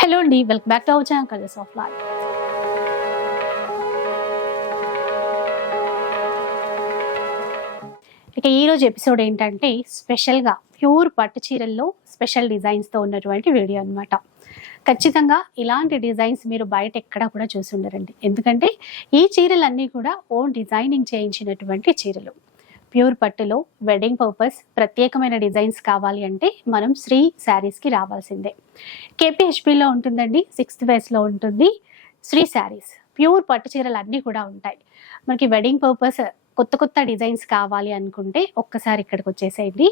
Hello అండి welcome back to our channel Colours of Life. ఇక ఈరోజు ఎపిసోడ్ ఏంటంటే స్పెషల్గా ప్యూర్ పట్టు చీరల్లో స్పెషల్ డిజైన్స్తో ఉన్నటువంటి వీడియో అన్నమాట. ఖచ్చితంగా ఇలాంటి డిజైన్స్ మీరు బయట ఎక్కడా కూడా చూసి ఉండరండి. ఎందుకంటే ఈ చీరలన్నీ కూడా ఓన్ డిజైనింగ్ చేయించినటువంటి చీరలు. ప్యూర్ పట్టులో వెడ్డింగ్ పర్పస్ ప్రత్యేకమైన డిజైన్స్ కావాలి అంటే మనం శ్రీ శారీస్కి రావాల్సిందే. కేపీహెచ్పిలో ఉంటుందండి సిక్స్త్ వేస్లో ఉంటుంది శ్రీ శారీస్ ప్యూర్ పట్టు చీరలు అన్నీ కూడా ఉంటాయి. మనకి వెడ్డింగ్ పర్పస్ కొత్త కొత్త డిజైన్స్ కావాలి అనుకుంటే ఒక్కసారి ఇక్కడికి వచ్చేసేయండి.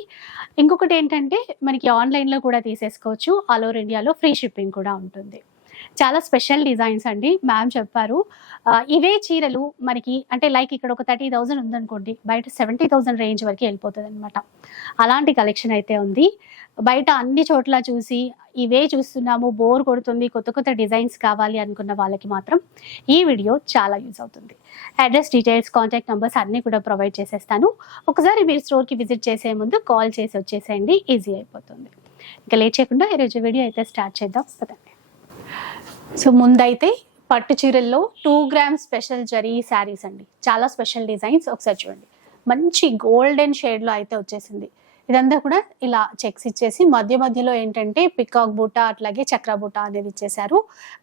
ఇంకొకటి ఏంటంటే మనకి ఆన్లైన్లో కూడా తీసేసుకోవచ్చు. ఆల్ ఓవర్ ఇండియాలో ఫ్రీ షిప్పింగ్ కూడా ఉంటుంది. చాలా స్పెషల్ డిజైన్స్ అండి మ్యామ్ చెప్పారు. ఇవే చీరలు మనకి అంటే లైక్ ఇక్కడ ఒక థర్టీ థౌజండ్ ఉందనుకోండి బయట సెవెంటీ థౌజండ్ రేంజ్ వరకు వెళ్ళిపోతుంది అనమాట అలాంటి కలెక్షన్ అయితే ఉంది. బయట అన్ని చోట్ల చూసి ఇవే చూస్తున్నాము బోర్ కొడుతుంది కొత్త కొత్త డిజైన్స్ కావాలి అనుకున్న వాళ్ళకి మాత్రం ఈ వీడియో చాలా యూజ్ అవుతుంది. అడ్రస్ డీటెయిల్స్ కాంటాక్ట్ నెంబర్స్ అన్నీ కూడా ప్రొవైడ్ చేసేస్తాను. ఒకసారి మీరు స్టోర్కి విజిట్ చేసే ముందు కాల్ చేసి వచ్చేసేయండి ఈజీ అయిపోతుంది. ఇంకా లేట్ చేయకుండా ఈరోజు వీడియో అయితే స్టార్ట్ చేద్దాం. పదండి. సో ముందైతే పట్టు చీరల్లో two gram special zari saris అండి. చాలా స్పెషల్ డిజైన్స్ ఒకసారి చూడండి. మంచి గోల్డెన్ షేడ్లో అయితే వచ్చేసింది. ఇదంతా కూడా ఇలా చెక్స్ ఇచ్చేసి మధ్య మధ్యలో ఏంటంటే పికాక్ బూట అట్లాగే చక్ర బూట అనేది ఇచ్చేసారు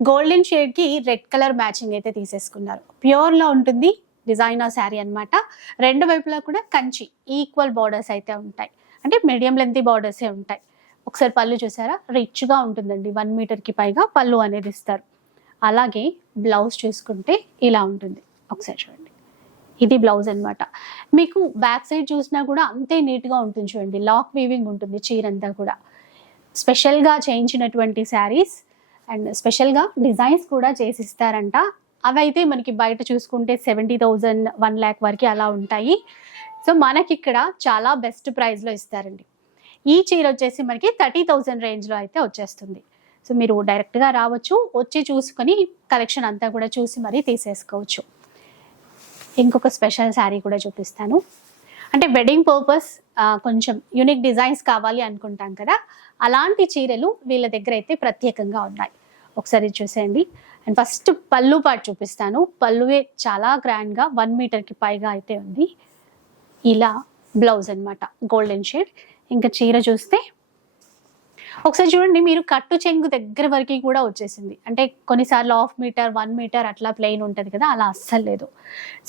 గోల్డెన్ షేడ్కి రెడ్ కలర్ మ్యాచింగ్ అయితే తీసేసుకున్నారు. ప్యూర్లో ఉంటుంది డిజైనర్ శారీ అన్నమాట. రెండు వైపులా కూడా కంచి ఈక్వల్ బార్డర్స్ అయితే ఉంటాయి. అంటే మీడియం లెంత్ బార్డర్సే ఉంటాయి. ఒకసారి పళ్ళు చూసారా? రిచ్గా ఉంటుందండి. వన్ మీటర్కి పైగా పళ్ళు అనేది ఇస్తారు. అలాగే బ్లౌజ్ చూసుకుంటే ఇలా ఉంటుంది. ఒకసారి చూడండి. ఇది బ్లౌజ్ అనమాట మీకు బ్యాక్ సైడ్ చూసినా కూడా అంతే నీట్గా ఉంటుంది చూడండి. లాక్ వీవింగ్ ఉంటుంది చీర అంతా కూడా స్పెషల్గా చేయించినటువంటి శారీస్ అండ్ స్పెషల్గా డిజైన్స్ కూడా చేసిస్తారంట. అవి అయితే మనకి బయట చూసుకుంటే సెవెంటీ థౌజండ్ వన్ ల్యాక్ వరకు అలా ఉంటాయి. సో మనకి ఇక్కడ చాలా బెస్ట్ ప్రైస్లో ఇస్తారండి. ఈ చీర వచ్చేసి మనకి థర్టీ థౌజండ్ రేంజ్లో అయితే వచ్చేస్తుంది. సో మీరు డైరెక్ట్గా రావచ్చు వచ్చి చూసుకొని కలెక్షన్ అంతా కూడా చూసి మరీ తీసేసుకోవచ్చు. ఇంకొక స్పెషల్ శారీ కూడా చూపిస్తాను. అంటే వెడ్డింగ్ పర్పస్ కొంచెం యూనిక్ డిజైన్స్ కావాలి అనుకుంటాం కదా అలాంటి చీరలు వీళ్ళ దగ్గర అయితే ప్రత్యేకంగా ఉన్నాయి. ఒకసారి చూసేయండి. అండ్ ఫస్ట్ పళ్ళు పాటు చూపిస్తాను. పళ్ళువే చాలా గ్రాండ్గా వన్ మీటర్కి పైగా అయితే ఉంది. ఇలా బ్లౌజ్ అనమాట గోల్డెన్ షేడ్. ఇంకా చీర చూస్తే ఒకసారి చూడండి మీరు కట్టు చెంగు దగ్గర వరకు కూడా వచ్చేసింది. అంటే కొన్నిసార్లు హాఫ్ మీటర్ వన్ మీటర్ అట్లా ప్లెయిన్ ఉంటుంది కదా అలా అస్సలు లేదు.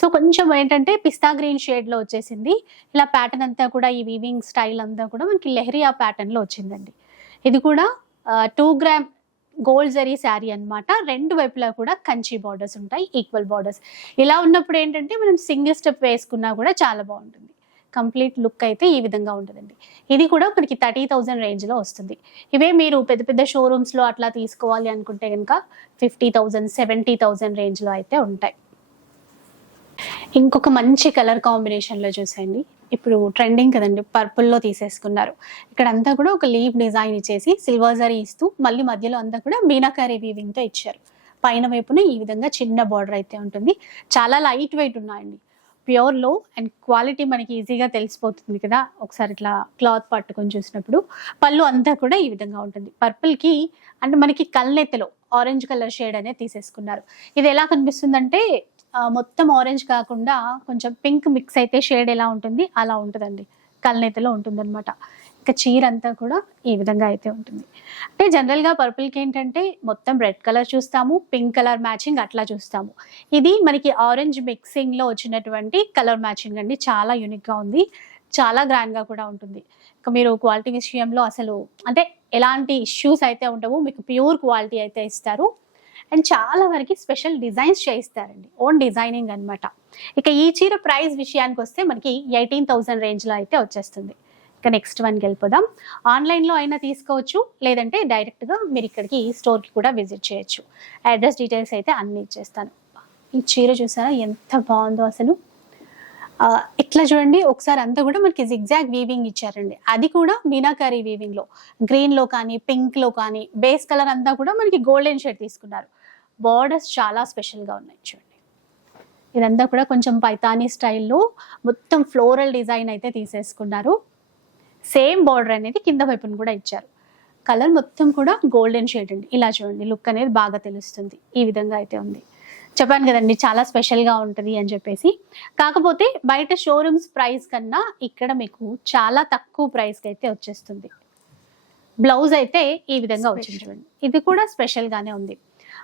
సో కొంచెం ఏంటంటే పిస్తా గ్రీన్ షేడ్లో వచ్చేసింది. ఇలా ప్యాటర్న్ అంతా కూడా ఈ వీవింగ్ స్టైల్ అంతా కూడా మనకి లెహరియా ప్యాటర్న్లో వచ్చిందండి. ఇది కూడా two gram gold zari sari అన్నమాట. రెండు వైపులా కూడా కంచి బార్డర్స్ ఉంటాయి ఈక్వల్ బార్డర్స్ ఇలా ఉన్నప్పుడు ఏంటంటే మనం సింగిల్ స్టెప్ వేసుకున్నా కూడా చాలా బాగుంటుంది. కంప్లీట్ లుక్ అయితే ఈ విధంగా ఉంటుందండి. ఇది కూడా మనకి థర్టీ థౌజండ్ రేంజ్లో వస్తుంది. ఇవే మీరు పెద్ద పెద్ద షోరూమ్స్లో అట్లా తీసుకోవాలి అనుకుంటే కనుక ఫిఫ్టీ థౌజండ్ సెవెంటీ థౌజండ్ రేంజ్లో అయితే ఉంటాయి. ఇంకొక మంచి కలర్ కాంబినేషన్లో చూసేయండి. ఇప్పుడు ట్రెండింగ్ కదండి పర్పుల్లో తీసేసుకున్నారు. ఇక్కడ అంతా కూడా ఒక లీవ్ డిజైన్ ఇచ్చేసి సిల్వర్ జరీ ఇస్తూ మళ్ళీ మధ్యలో అంతా కూడా మీనాకారీ వీవింగ్తో ఇచ్చారు. పైన వైపున ఈ విధంగా చిన్న బార్డర్ అయితే ఉంటుంది. చాలా లైట్ వెయిట్ ఉన్నాయండి. ప్యూర్లో అండ్ క్వాలిటీ మనకి ఈజీగా తెలిసిపోతుంది కదా. ఒకసారి ఇట్లా క్లాత్ పట్టుకొని చూసినప్పుడు పళ్ళు అంతా కూడా ఈ విధంగా ఉంటుంది. పర్పుల్కి అంటే మనకి కళ్ళెత్తలో ఆరెంజ్ కలర్ షేడ్ అనేది తీసేసుకున్నారు. ఇది ఎలా కనిపిస్తుందంటే మొత్తం ఆరెంజ్ కాకుండా కొంచెం పింక్ మిక్స్ అయితే షేడ్ ఎలా ఉంటుంది అలా ఉంటుందండి. కళ్ళెత్తలో ఉంటుందన్నమాట. ఇంకా చీర అంతా కూడా ఈ విధంగా అయితే ఉంటుంది. అంటే జనరల్గా పర్పుల్కి ఏంటంటే మొత్తం రెడ్ కలర్ చూస్తాము పింక్ కలర్ మ్యాచింగ్ అట్లా చూస్తాము. ఇది మనకి ఆరెంజ్ మిక్సింగ్లో వచ్చినటువంటి కలర్ మ్యాచింగ్ అండి. చాలా యూనిక్గా ఉంది. చాలా గ్రాండ్గా కూడా ఉంటుంది. ఇంకా మీరు క్వాలిటీ విషయంలో అసలు అంటే ఎలాంటి ఇష్యూస్ అయితే ఉండవు. మీకు ప్యూర్ క్వాలిటీ అయితే ఇస్తారు. అండ్ చాలా వరకు స్పెషల్ డిజైన్స్ చేయిస్తారండి. ఓన్ డిజైనింగ్ అన్నమాట. ఇక ఈ చీర ప్రైస్ విషయానికి వస్తే మనకి ఎయిటీన్ థౌసండ్ రేంజ్లో అయితే వచ్చేస్తుంది. ఇక నెక్స్ట్ వన్కి వెళ్ళిపోదాం ఆన్లైన్లో అయినా తీసుకోవచ్చు లేదంటే డైరెక్ట్గా మీరు ఇక్కడికి ఈ స్టోర్కి కూడా విజిట్ చేయొచ్చు. అడ్రస్ డీటెయిల్స్ అయితే అన్నీ ఇచ్చేస్తాను. ఈ చీర చూసారా ఎంత బాగుందో అసలు. ఇట్లా చూడండి ఒకసారి అంతా కూడా మనకి జిగ్జాగ్ వీవింగ్ ఇచ్చారండి. అది కూడా మీనాకారి వీవింగ్లో గ్రీన్లో కానీ పింక్లో కానీ బేస్ కలర్ అంతా కూడా మనకి గోల్డెన్ షేడ్ తీసుకున్నారు. బార్డర్స్ చాలా స్పెషల్గా ఉన్నాయి చూడండి. ఇదంతా కూడా కొంచెం పైతానీ స్టైల్లో మొత్తం ఫ్లోరల్ డిజైన్ అయితే తీసేసుకున్నారు. సేమ్ బార్డర్ అనేది కింద వైపున కూడా ఇచ్చారు. కలర్ మొత్తం కూడా గోల్డెన్ షేడ్ అండి. ఇలా చూడండి లుక్ అనేది బాగా తెలుస్తుంది. ఈ విధంగా అయితే ఉంది. చెప్పాను కదండి చాలా స్పెషల్గా ఉంటుంది అని చెప్పేసి. కాకపోతే బయట షోరూమ్స్ ప్రైస్ కన్నా ఇక్కడ మీకు చాలా తక్కువ ప్రైస్కి అయితే వచ్చేస్తుంది. బ్లౌజ్ అయితే ఈ విధంగా వచ్చింది. చూడండి. ఇది కూడా స్పెషల్గానే ఉంది.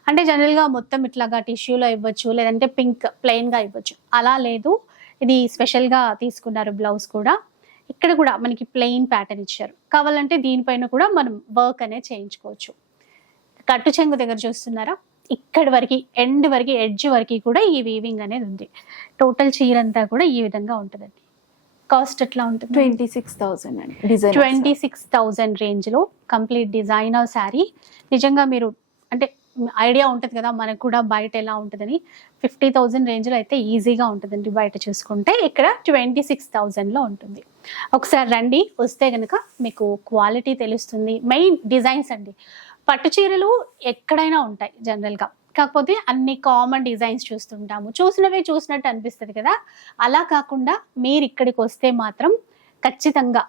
అంటే జనరల్గా మొత్తం ఇట్లాగా టిష్యూలో ఇవ్వచ్చు లేదంటే పింక్ ప్లెయిన్గా ఇవ్వచ్చు. అలా లేదు. ఇది స్పెషల్గా తీసుకున్నారు బ్లౌజ్ కూడా. ఇక్కడ కూడా మనకి ప్లెయిన్ ప్యాటర్న్ ఇచ్చారు. కావాలంటే దీనిపైన కూడా మనం వర్క్ అనేది చేయించుకోవచ్చు. కట్టు చెంగు దగ్గర చూస్తున్నారా? ఇక్కడి వరకు ఎండ్ వరకు ఎడ్జ్ వరకు కూడా ఈ వీవింగ్ అనేది ఉంది. టోటల్ చీర అంతా కూడా ఈ విధంగా ఉంటుందండి. కాస్ట్ ఎట్లా ఉంటుంది? ట్వంటీ సిక్స్ థౌసండ్ అండి ట్వంటీ సిక్స్ థౌజండ్ రేంజ్లో కంప్లీట్ డిజైనర్ శారీ. నిజంగా మీరు అంటే ఐడియా ఉంటుంది కదా మనకు కూడా బయట ఎలా ఉంటుందని. ఫిఫ్టీ థౌజండ్ రేంజ్లో అయితే ఈజీగా ఉంటుందండి బయట చూసుకుంటే. ఇక్కడ ట్వంటీ సిక్స్ థౌజండ్లో ఉంటుంది. ఒకసారి రండి వస్తే కనుక మీకు క్వాలిటీ తెలుస్తుంది. మెయిన్ డిజైన్స్ అండి. పట్టు చీరలు ఎక్కడైనా ఉంటాయి జనరల్గా. కాకపోతే అన్ని కామన్ డిజైన్స్ చూస్తుంటాము. చూసినవే చూసినట్టు అనిపిస్తుంది కదా. అలా కాకుండా మీరు ఇక్కడికి వస్తే మాత్రం ఖచ్చితంగా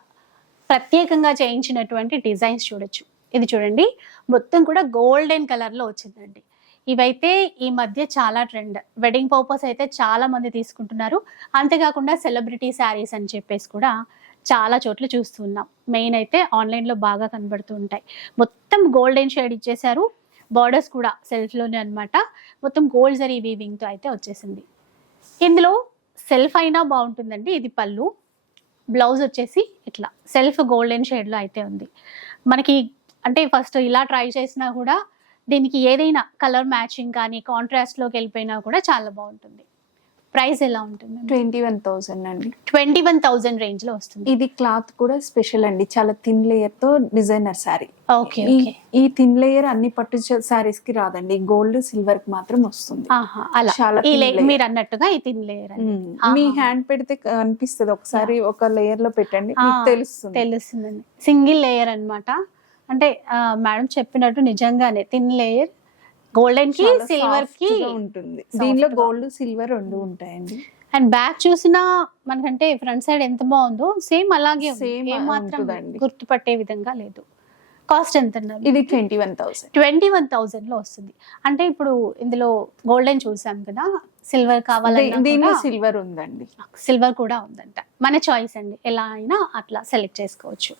ప్రత్యేకంగా చేయించినటువంటి డిజైన్స్ చూడొచ్చు. ఇది చూడండి. మొత్తం కూడా గోల్డెన్ కలర్లో వచ్చిందండి. ఇవైతే ఈ మధ్య చాలా ట్రెండ్. వెడ్డింగ్ పర్పస్ అయితే చాలా మంది తీసుకుంటున్నారు. అంతేకాకుండా సెలబ్రిటీ శారీస్ అని చెప్పేసి కూడా చాలా చోట్ల చూస్తున్నాం మెయిన్ అయితే ఆన్లైన్లో బాగా కనబడుతూ ఉంటాయి. మొత్తం గోల్డెన్ షేడ్ ఇచ్చేశారు. బార్డర్స్ కూడా సెల్ఫ్లోనే అనమాట మొత్తం గోల్డ్ జరీ వీవింగ్తో అయితే వచ్చేసింది. ఇందులో సెల్ఫ్ అయినా బాగుంటుందండి. ఇది పళ్ళు. బ్లౌజ్ వచ్చేసి ఇట్లా. సెల్ఫ్ గోల్డెన్ షేడ్లో అయితే ఉంది. మనకి అంటే ఫస్ట్ ఇలా ట్రై చేసినా కూడా దీనికి ఏదైనా కలర్ మ్యాచింగ్ కానీ కాంట్రాస్ట్లోకి వెళ్ళిపోయినా కూడా చాలా బాగుంటుంది. ప్రైస్ ఎలా ఉంటుంది? ట్వంటీ వన్ థౌసండ్ అండి. ట్వంటీ వన్ థౌజండ్ రేంజ్లో వస్తుంది. ఇది క్లాత్ కూడా స్పెషల్ అండి. చాలా థిన్ లేయర్తో డిజైనర్ శారీ. ఓకే ఈ ఓకే. ఈ థిన్ లేయర్ అన్ని పట్టు శారీస్కి రాదండి. గోల్డ్ సిల్వర్కి మాత్రం వస్తుంది. చాలా లే-. మీరు అన్నట్టుగా ఈ తిన్ లేయర్. మీ హ్యాండ్ పెడితే అనిపిస్తుంది ఒకసారి ఒక లేయర్లో పెట్టండి. తెలుస్తుంది. తెలుస్తుందండి. సింగిల్ లేయర్ అన్నమాట. అంటే మేడం చెప్పినట్టు నిజంగానే థిన్ లేయర్ గోల్డెన్కి సిల్వర్కి ఉంటుంది. దీనిలో. గోల్డ్ సిల్వర్ రెండు ఉంటాయండి. అండ్ బ్యాక్ చూసినా మనకంటే ఫ్రంట్ సైడ్ ఎంత బాగుందో సేమ్ అలాగే ఏం మాత్రం. గుర్తుపట్టే విధంగా లేదు. కాస్ట్ ఎంత ఇది twenty one thousand twenty one థౌసండ్లో వస్తుంది. అంటే ఇప్పుడు ఇందులో గోల్డెన్ చూసాం కదా సిల్వర్ దీనిలో సిల్వర్ ఉందండి. సిల్వర్ కూడా ఉందంట. మన చాయిస్ అండి. ఎలా అయినా అట్లా సెలెక్ట్ చేసుకోవచ్చు.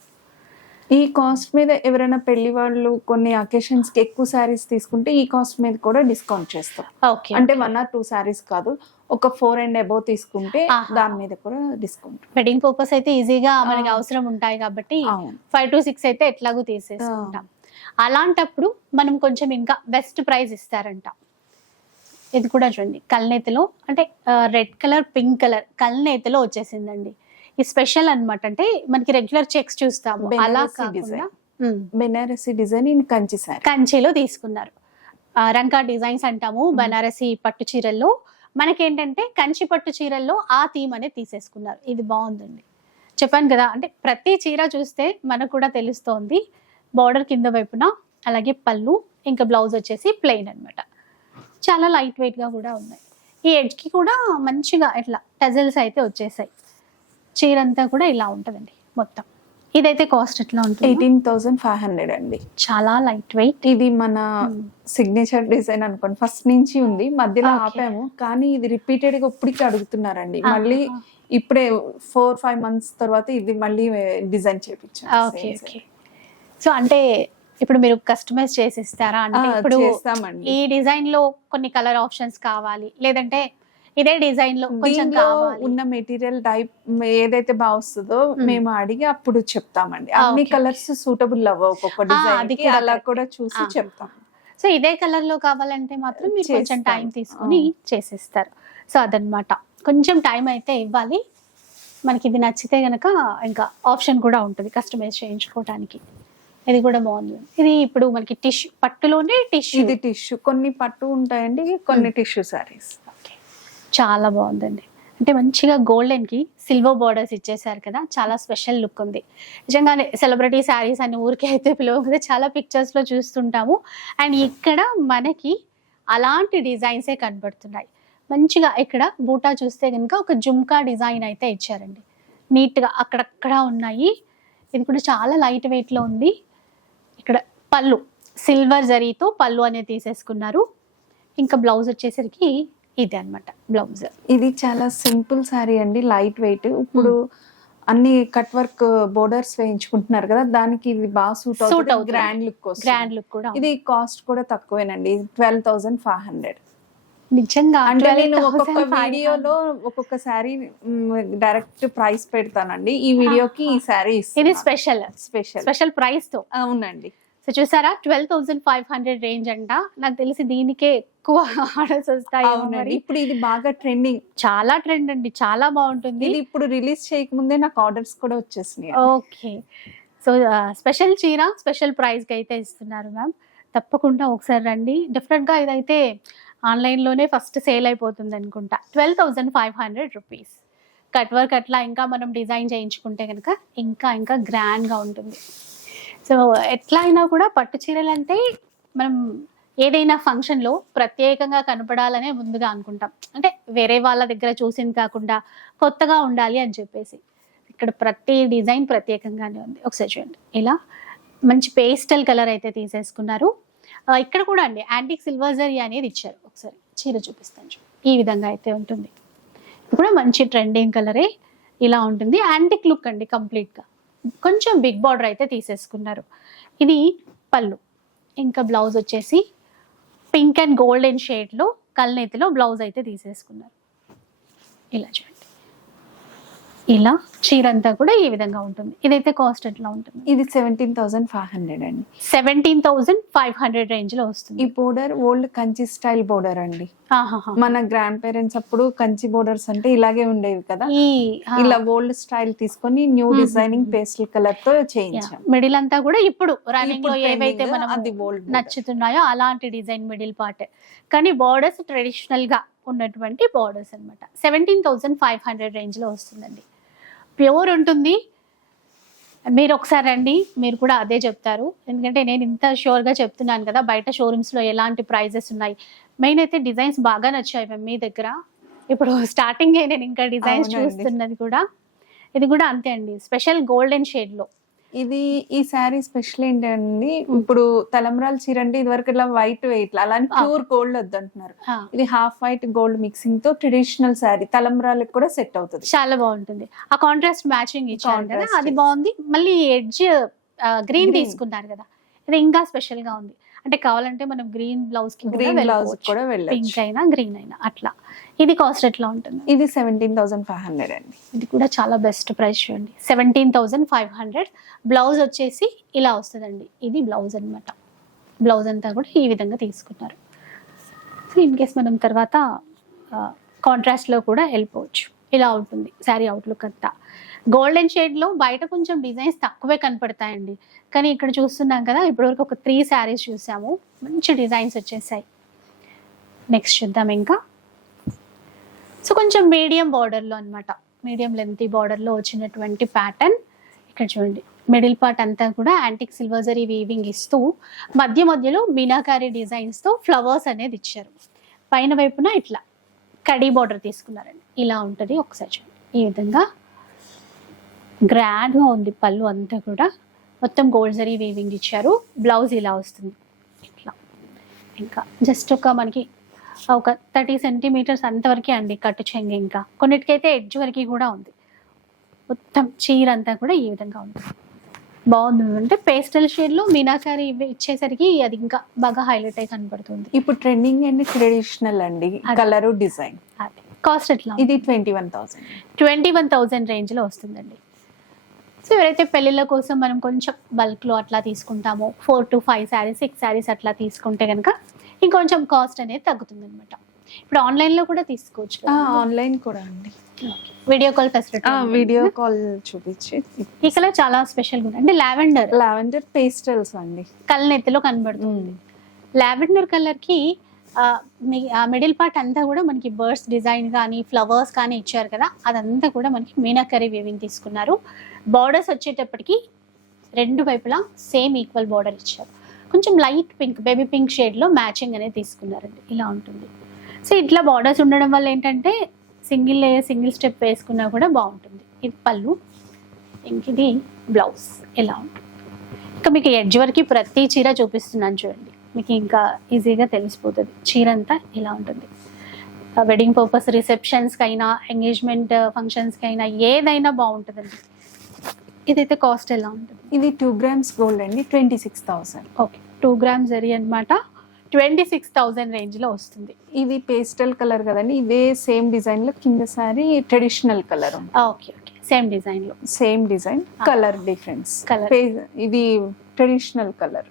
ఈ కాస్ట్ మీద ఎవరైనా పెళ్ళి వాళ్ళు కొన్ని అకేషన్స్కి ఎక్కువ శారీస్ తీసుకుంటే ఈ కాస్ట్ మీద కూడా డిస్కౌంట్ చేస్తాం. ఓకే అంటే వన్ ఆర్ టూ శారీస్ కాదు ఒక ఫోర్ అండ్ అబౌవ్ తీసుకుంటే. దాని మీద కూడా డిస్కౌంట్ వెడ్డింగ్ పర్పస్ అయితే ఈజీగా మనకి. అవసరం ఉంటాయి కాబట్టి ఫైవ్ టు సిక్స్ అయితే ఎట్లాగో తీసేసుకుంటాం. అలాంటప్పుడు మనం కొంచెం ఇంకా బెస్ట్ ప్రైస్ ఇస్తారంట. ఇది కూడా చూడండి కల్నేతిలో అంటే రెడ్ కలర్ పింక్ కలర్ కల్నేతిలో వచ్చేసిందండి. ఈ స్పెషల్ అన్నమాట. అంటే మనకి రెగ్యులర్ చెక్స్ చూస్తాము. అలా బెనారసి కాకుండా డిజైన్. ఇన్ కంచి శారీ కంచిలో తీసుకున్నారు. రంకా డిజైన్స్ అంటాము బనారసి పట్టు చీరల్లో. మనకేంటంటే కంచి పట్టు చీరల్లో ఆ థీమ్ అనేది తీసేసుకున్నారు. ఇది బాగుందండి. చెప్పాను కదా అంటే ప్రతి చీర చూస్తే మనకు కూడా తెలుస్తోంది. బార్డర్ కింద వైపున అలాగే పళ్ళు ఇంకా బ్లౌజ్ వచ్చేసి ప్లెయిన్ అన్నమాట. చాలా లైట్ వెయిట్గా కూడా ఉన్నాయి. ఈ edge కి కూడా మంచిగా ఇట్లా టజల్స్ అయితే వచ్చేసాయి. చీర అంతా కూడా ఇలా ఉంటుందండి మొత్తం. ఇదైతే కాస్ట్ ఎట్లా ఉంటుంది? ఎయిటీన్ థౌసండ్ ఫైవ్ హండ్రెడ్ అండి. చాలా లైట్ వెయిట్ ఇది మన సిగ్నేచర్ డిజైన్ అనుకోండి. ఫస్ట్ నుంచి ఉంది మధ్యలో. ఆపాము. కానీ ఇది రిపీటెడ్గా ఇప్పటికి అడుగుతున్నారండి. ఆహా. మళ్ళీ ఇప్పుడే ఫోర్ ఫైవ్ మంత్స్ తర్వాత ఇది మళ్ళీ డిజైన్ చేపించాం సో అంటే ఇప్పుడు మీరు కస్టమైజ్ చేసి ఇస్తారా అంటే ఇప్పుడు చేస్తామండి. ఈ డిజైన్లో కొన్ని కలర్ ఆప్షన్స్ కావాలి. లేదంటే ఇదే డిజైన్లో కొంచెం ఉన్న మెటీరియల్ టైప్ ఏదైతే బాగా వస్తుందో. మేము. అడిగి అప్పుడు చెప్తామండి. అన్ని. కలర్స్ సూటబుల్ అవ్వ ఒక్కొక్క అది డిజైన్ కూడా అలా. కూడా చూసి. చెప్తాం. సో ఇదే కలర్లో కావాలంటే మాత్రం మీరు కొంచెం. టైం తీసుకుని చేసిస్తారు. సో అదనమాట కొంచెం టైం అయితే ఇవ్వాలి. మనకి ఇది నచ్చితే గనక ఇంకా ఆప్షన్ కూడా ఉంటుంది కస్టమైజ్ చేయించుకోవడానికి ఇది కూడా బాగుంది. ఇది ఇప్పుడు మనకి టిష్యూ పట్టులోనే టిష్యూ ఇది టిష్యూ కొన్ని పట్టు ఉంటాయండి కొన్ని టిష్యూ సారీస్ చాలా బాగుందండి. అంటే మంచిగా గోల్డెన్కి సిల్వర్ బార్డర్స్ ఇచ్చేసారు కదా చాలా స్పెషల్ లుక్ ఉంది. నిజంగానే సెలబ్రిటీ శారీస్ అని ఊరికే అయితే పిలవ కదా చాలా పిక్చర్స్లో చూస్తుంటాము. అండ్ ఇక్కడ మనకి అలాంటి డిజైన్సే కనబడుతున్నాయి. మంచిగా ఇక్కడ బూటా చూస్తే కనుక ఒక జుమ్కా డిజైన్ అయితే ఇచ్చారండి. నీట్గా అక్కడక్కడ ఉన్నాయి. ఇది కూడా చాలా లైట్ వెయిట్లో ఉంది. ఇక్కడ పళ్ళు సిల్వర్ జరీతో పళ్ళు అనేది తీసేసుకున్నారు. ఇంకా బ్లౌజ్ వచ్చేసరికి ఇదే అన్నమాట బ్లౌజ్. ఇది చాలా సింపుల్ శారీ అండి లైట్ వెయిట్. ఇప్పుడు అన్ని కట్ వర్క్ బోర్డర్స్ వేయించుకుంటున్నారు కదా దానికి ఇది బాగా సూట్ అవుతుంది. గ్రాండ్ లుక్ గ్రాండ్ లుక్ కూడా ఇది కాస్ట్ కూడా తక్కువేనండి ట్వెల్వ్ థౌసండ్ ఫైవ్ హండ్రెడ్ నిజంగా అంటే నేను 12,500 ఒక్కొక్క వీడియోలో ఒక్కొక్క శారీ డైరెక్ట్ ప్రైస్ పెడతానండి. ఈ వీడియోకి ఈ శారీ ఇది స్పెషల్ స్పెషల్ స్పెషల్ ప్రైస్తో. అవునండి. సో చూసారా? Twelve thousand five hundred range అంట. నాకు తెలిసి దీనికే ఎక్కువ ఆర్డర్స్ వస్తాయి అవునండి. ఇప్పుడు ఇది బాగా ట్రెండింగ్ చాలా ట్రెండ్ అండి. చాలా బాగుంటుంది. ఇది ఇప్పుడు రిలీజ్ చేయకముందే నాకు ఆర్డర్స్ కూడా వచ్చేసినాయి ఓకే. సో స్పెషల్ చీర స్పెషల్ ప్రైస్కి అయితే ఇస్తున్నారు మ్యామ్ తప్పకుండా ఒకసారి రండి. డెఫినెట్గా ఇదైతే ఆన్లైన్లోనే ఫస్ట్ సేల్ అయిపోతుంది అనుకుంటా. Twelve thousand five hundred rupees cut work అట్లా ఇంకా మనం డిజైన్ చేయించుకుంటే కనుక ఇంకా ఇంకా గ్రాండ్గా ఉంటుంది. సో ఎట్లా అయినా కూడా పట్టు చీరలు అంటే మనం ఏదైనా ఫంక్షన్లో ప్రత్యేకంగా కనపడాలనే ముందుగా అనుకుంటాం. అంటే వేరే వాళ్ళ దగ్గర చూసింది కాకుండా కొత్తగా ఉండాలి అని చెప్పేసి. ఇక్కడ ప్రతి డిజైన్ ప్రత్యేకంగానే ఉంది. ఒకసారి చూడండి. ఇలా మంచి పేస్టల్ కలర్ అయితే తీసేసుకున్నారు. ఇక్కడ కూడా అండి యాంటిక్ సిల్వర్ జరీ అనేది ఇచ్చారు. ఒకసారి చీర చూపిస్తాను ఈ విధంగా అయితే ఉంటుంది. ఇది కూడా మంచి ట్రెండింగ్ కలరే ఇలా ఉంటుంది. యాంటిక్ లుక్ అండి కంప్లీట్గా. కొంచెం బిగ్ బార్డర్ అయితే తీసేసుకున్నారు. ఇది పళ్ళు. ఇంకా బ్లౌజ్ వచ్చేసి పింక్ అండ్ గోల్డెన్ షేడ్లో కల్నేతిలో బ్లౌజ్ అయితే తీసేసుకున్నారు. ఇలా చూడండి. ఇలా చీర అంతా కూడా ఈ విధంగా ఉంటుంది. ఇదైతే కాస్ట్ ఎట్లా ఉంటుంది? ఇది సెవెంటీన్ థౌసండ్ ఫైవ్ హండ్రెడ్ అండి. సెవెంటీన్ థౌసండ్ ఫైవ్ హండ్రెడ్ రేంజ్లో వస్తుంది. ఈ border old Kanchi style border అండి. మన గ్రాండ్ పేరెంట్స్ అప్పుడు కంచి బోర్డర్స్ అంటే ఇలాగే ఉండేవి కదా. ఇలా ఓల్డ్ స్టైల్ తీసుకొని న్యూ. డిజైనింగ్ పేస్టల్ కలర్తో చేయించాం మిడిల్ అంతా కూడా ఇప్పుడు రన్నింగ్లో ఏవైతే మనం. నచ్చుతున్నాయో అలాంటి డిజైన్ మిడిల్ పార్ట్. కానీ బార్డర్స్ ట్రెడిషనల్గా ఉన్నటువంటి బార్డర్స్ అన్నమాట. సెవెంటీన్ థౌసండ్ ఫైవ్ హండ్రెడ్ రేంజ్లో వస్తుందండి. ప్యూర్ ఉంటుంది. మీరు ఒకసారి రండి. మీరు కూడా అదే చెప్తారు. ఎందుకంటే నేను ఇంత షూర్గా చెప్తున్నాను కదా బయట షోరూమ్స్లో ఎలాంటి ప్రైజెస్ ఉన్నాయి. మెయిన్ అయితే డిజైన్స్ బాగా నచ్చాయి మ్యామ్ మీ దగ్గర. ఇప్పుడు స్టార్టింగ్ నేను ఇంకా డిజైన్స్. చూస్తున్నది కూడా. ఇది కూడా అంతే అండి. స్పెషల్ గోల్డెన్ షేడ్లో. ఇది ఈ శారీ స్పెషల్ ఏంటండి? ఇప్పుడు తలంబ్రాల చీర అంటే ఇది వరకు ఇలా వైట్ వెయిట్ అలానే. ప్యూర్ గోల్డ్ వద్దంటున్నారు. ఆ, ఇది హాఫ్ వైట్ గోల్డ్ మిక్సింగ్తో ట్రెడిషనల్ శారీ తలంబ్రాలకు కూడా సెట్ అవుతుంది. చాలా బాగుంటుంది. ఆ కాంట్రాస్ట్ మ్యాచింగ్ ఇచ్చారు అది. బాగుంది. మళ్ళీ ఎడ్జ్ గ్రీన్. తీసుకున్నారు కదా. ఇది ఇంకా స్పెషల్గా ఉంది. అంటే కావాలంటే మనం గ్రీన్ బ్లౌజ్కి గ్రీన్ బ్లౌజ్ కూడా పింక్ వెళ్ళచ్చు అయినా గ్రీన్ అయినా అట్లా. ఇది కాస్ట్ ఎట్లా ఉంటుంది? ఇది సెవెంటీన్ థౌసండ్ ఫైవ్ హండ్రెడ్ అండి. ఇది కూడా చాలా బెస్ట్ ప్రైస్ చూడండి. Seventeen thousand five hundred. Blouse వచ్చేసి ఇలా వస్తుందండి. ఇది బ్లౌజ్ అన్నమాట. బ్లౌజ్ అంతా కూడా ఈ విధంగా తీసుకున్నారు. సో ఇన్ కేస్ మనం తర్వాత కాంట్రాస్ట్లో కూడా వెళ్ళిపోవచ్చు. ఇలా ఉంటుంది శారీ అవుట్లుక్ అంతా. గోల్డెన్ షేడ్లో బయట కొంచెం డిజైన్స్ తక్కువే కనపడతాయండి. కానీ ఇక్కడ చూస్తున్నాం కదా ఇప్పటివరకు ఒక త్రీ శారీస్ చూసాము. మంచి డిజైన్స్ వచ్చేసాయి. నెక్స్ట్ చూద్దాం ఇంకా. సో కొంచెం మీడియం బార్డర్లో అనమాట మీడియం లెంతీ బార్డర్లో వచ్చినటువంటి ప్యాటర్న్ ఇక్కడ చూడండి. మిడిల్ పార్ట్ అంతా కూడా యాంటిక్ సిల్వర్ జరీ వీవింగ్ ఇస్తూ మధ్య మధ్యలో మీనాకారి డిజైన్స్తో ఫ్లవర్స్ అనేది ఇచ్చారు. పైన వైపున ఇట్లా కడీ బార్డర్ తీసుకున్నారండి. ఇలా ఉంటుంది. ఒకసారి చూడండి. ఈ విధంగా గ్రాండ్గా ఉంది పళ్ళు అంతా కూడా. మొత్తం గోల్డ్ జరీ వీవింగ్ ఇచ్చారు. బ్లౌజ్ ఇలా వస్తుంది. ఇట్లా. ఇంకా జస్ట్ ఒక మనకి ఒక థర్టీ సెంటీమీటర్స్ అంతవరకే అండి కట్టు చెంగి ఇంకా. కొన్నిటికైతే ఎడ్జ్ వరకు కూడా ఉంది. మొత్తం చీర అంతా కూడా ఈ విధంగా ఉంది. బాగుంది అంటే పేస్టల్ షేడ్లో మీనాకారి ఇవి ఇచ్చేసరికి అది ఇంకా బాగా హైలైట్ అయి కనపడుతుంది ఇప్పుడు ట్రెండింగ్ అండి. ట్రెడిషనల్ అండి. కలర్ డిజైన్ కాస్ట్ ఎట్లా? ఇది twenty one thousand twenty one thousand range వస్తుందండి. సో ఎవరైతే పెళ్ళిళ్ళ కోసం మనం కొంచెం బల్క్లో అట్లా తీసుకుంటామో four to five saris six saris అట్లా తీసుకుంటే కనుక ఇంకొంచెం కాస్ట్ అనేది తగ్గుతుంది అనమాట ఇప్పుడు ఆన్లైన్లో కూడా తీసుకోవచ్చు ఆన్లైన్ కూడా అండి. Video call facility video call చూపించి. ఈ కలర్ చాలా స్పెషల్గా ఉంది అంటే లావెండర్ లావెండర్ పేస్టల్స్ అండి. కళ్ళనెత్తిలో కనబడుతుంది. లావెండర్ కలర్కి మిడిల్ పార్ట్ అంతా కూడా మనకి బర్డ్స్ డిజైన్ కానీ ఫ్లవర్స్ కానీ ఇచ్చారు కదా? అదంతా కూడా మనకి మీనాకరీ వేవింగ్ తీసుకున్నారు. బార్డర్స్ వచ్చేటప్పటికి రెండు వైపులా సేమ్ ఈక్వల్ బార్డర్ ఇచ్చారు. కొంచెం లైట్ పింక్ బేబీ పింక్ షేడ్లో మ్యాచింగ్ అనేది తీసుకున్నారండి. ఇలా ఉంటుంది. సో ఇట్లా బార్డర్స్ ఉండడం వల్ల ఏంటంటే సింగిల్ లేయర్ సింగిల్ స్టెప్ వేసుకున్నా కూడా బాగుంటుంది. ఇది పళ్ళు ఇంక ఇది బ్లౌజ్ ఇలా ఉంటుంది. ఇంకా మీకు ఎడ్జ్ వరకు ప్రతి చీర చూపిస్తున్నాను చూడండి. మీకు ఇంకా ఈజీగా తెలిసిపోతుంది. చీర అంతా ఇలా ఉంటుంది. వెడ్డింగ్ పర్పస్ రిసెప్షన్స్కి అయినా ఎంగేజ్మెంట్ ఫంక్షన్స్కి అయినా ఏదైనా బాగుంటుందండి. ఇదైతే కాస్ట్ ఎలా ఉంటుంది? ఇది టూ గ్రామ్స్ గోల్డ్ అండి twenty six thousand okay two grams zari అనమాట ట్వంటీ సిక్స్ థౌజండ్ రేంజ్లో వస్తుంది. ఇది పేస్టల్ కలర్ కదండి ఇదే సేమ్ డిజైన్లో కింద sari traditional colour okay okay same డిజైన్లో same design. Colour difference Colour. ఇది ట్రెడిషనల్ కలర్